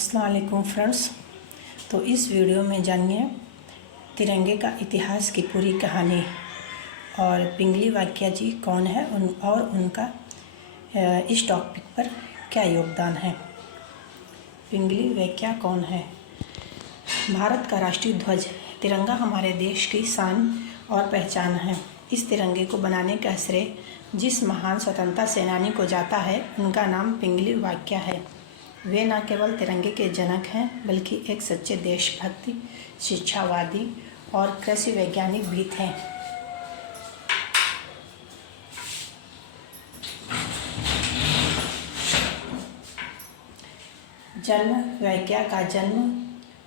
अस्सलाम वालेकुम फ्रेंड्स। तो इस वीडियो में जानिए तिरंगे का इतिहास की पूरी कहानी और पिंगली वाक्या जी कौन है और उनका इस टॉपिक पर क्या योगदान है। पिंगली वाक्या कौन है? भारत का राष्ट्रीय ध्वज तिरंगा हमारे देश की शान और पहचान है। इस तिरंगे को बनाने का श्रेय जिस महान स्वतंत्रता सेनानी को जाता है उनका नाम पिंगली वाक्या है। वे न केवल तिरंगे के जनक हैं बल्कि एक सच्चे देशभक्ति, शिक्षावादी और कृषि वैज्ञानिक भी थे।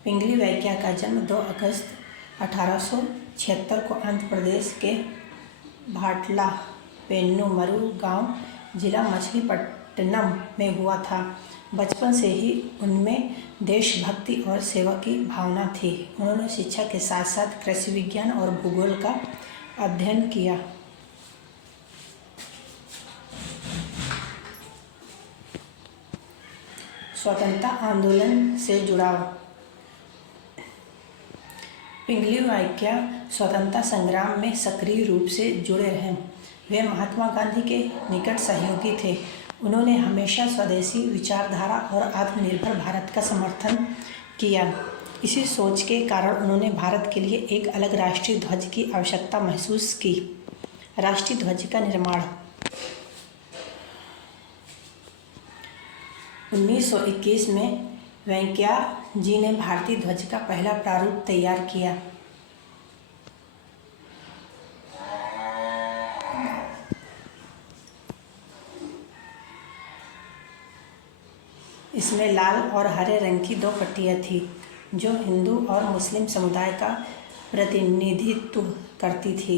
पिंगली वाक्या का जन्म 2 अगस्त 1876 को आंध्र प्रदेश के भाटला पेन्नूमरू गांव, जिला मछलीपट्टनम में हुआ था। बचपन से ही उनमें देशभक्ति और सेवा की भावना थी। उन्होंने शिक्षा के साथ साथ कृषि विज्ञान और भूगोल का अध्ययन किया। स्वतंत्रता आंदोलन से जुड़ाव। पिंगली वाक्या स्वतंत्रता संग्राम में सक्रिय रूप से जुड़े रहे। वे महात्मा गांधी के निकट सहयोगी थे। उन्होंने हमेशा स्वदेशी विचारधारा और आत्मनिर्भर भारत का समर्थन किया। इसी सोच के कारण उन्होंने भारत के लिए एक अलग राष्ट्रीय ध्वज की आवश्यकता महसूस की। राष्ट्रीय ध्वज का निर्माण 1921 में वाक्या जी ने भारतीय ध्वज का पहला प्रारूप तैयार किया। इसमें लाल और हरे रंग की 2 पट्टियाँ थीं जो हिंदू और मुस्लिम समुदाय का प्रतिनिधित्व करती थी।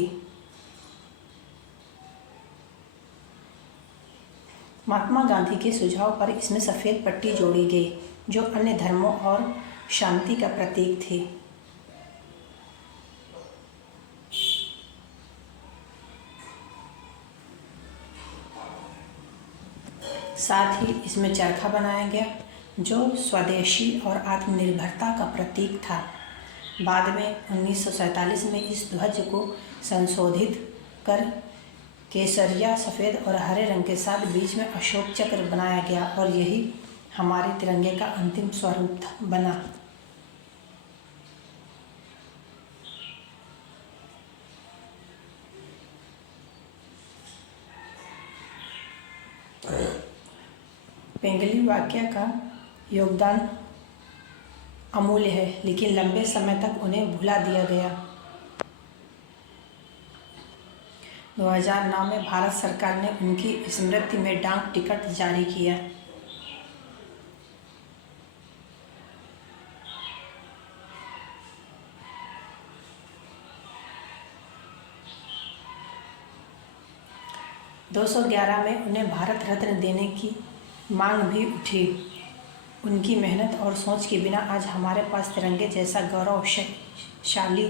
महात्मा गांधी के सुझाव पर इसमें सफ़ेद पट्टी जोड़ी गई जो अन्य धर्मों और शांति का प्रतीक थी। साथ ही इसमें चरखा बनाया गया जो स्वदेशी और आत्मनिर्भरता का प्रतीक था। बाद में 1947 में इस ध्वज को संशोधित कर केसरिया, सफ़ेद और हरे रंग के साथ बीच में अशोक चक्र बनाया गया और यही हमारे तिरंगे का अंतिम स्वरूप बना। पिंगली वाक्या का योगदान अमूल्य है, लेकिन लंबे समय तक उन्हें भुला दिया गया। 2009 में भारत सरकार ने उनकी स्मृति में डाक टिकट जारी किया। (211) में उन्हें भारत रत्न देने की मांग भी उठी। उनकी मेहनत और सोच के बिना आज हमारे पास तिरंगे जैसा गौरवशाली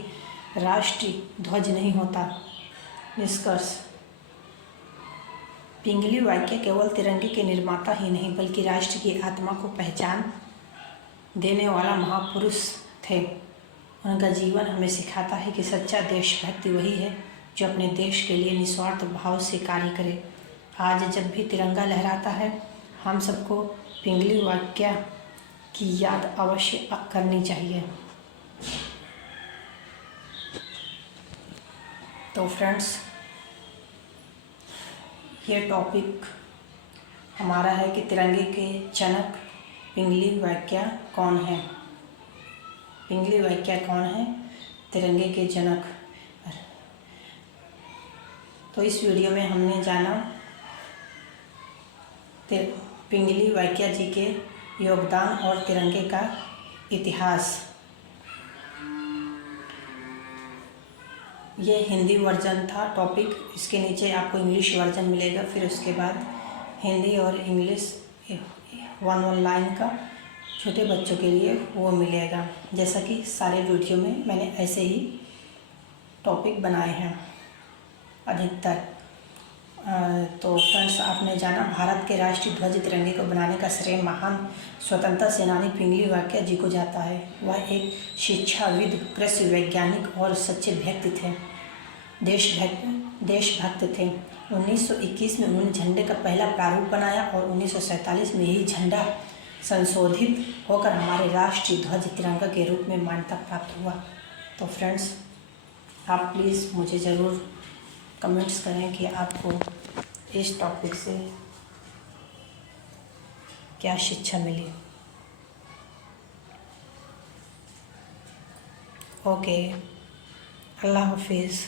राष्ट्रीय ध्वज नहीं होता। निष्कर्ष: पिंगली वाक्या केवल तिरंगे के निर्माता ही नहीं बल्कि राष्ट्र की आत्मा को पहचान देने वाला महापुरुष थे। उनका जीवन हमें सिखाता है कि सच्चा देशभक्ति वही है जो अपने देश के लिए निस्वार्थ भाव से कार्य करे। आज जब भी तिरंगा लहराता है हम सबको पिंगली वाक्या की याद अवश्य करनी चाहिए। तो फ्रेंड्स, ये टॉपिक हमारा है कि तिरंगे के जनक पिंगली वाक्या कौन है। पिंगली वाक्या कौन है? तिरंगे के जनक। तो इस वीडियो में हमने जाना पिंगली वाक्या जी के योगदान और तिरंगे का इतिहास। ये हिंदी वर्जन था टॉपिक। इसके नीचे आपको इंग्लिश वर्जन मिलेगा, फिर उसके बाद हिंदी और इंग्लिश 1 लाइन का छोटे बच्चों के लिए वो मिलेगा। जैसा कि सारे वीडियो में मैंने ऐसे ही टॉपिक बनाए हैं अधिकतर। तो फ्रेंड्स, आपने जाना भारत के राष्ट्रीय ध्वज तिरंगे को बनाने का श्रेय महान स्वतंत्रता सेनानी पिंगली वाकिया जी को जाता है। वह एक शिक्षाविद, कृषि वैज्ञानिक और सच्चे व्यक्ति थे, देशभक्त थे। 1921 में उन्होंने झंडे का पहला प्रारूप बनाया और 1947 में यही झंडा संशोधित होकर हमारे राष्ट्रीय ध्वज तिरंगा के रूप में मान्यता प्राप्त हुआ। तो फ्रेंड्स, आप प्लीज़ मुझे ज़रूर कमेंट्स करें कि आपको इस टॉपिक से क्या शिक्षा मिली। ओके, अल्लाह हाफिज़।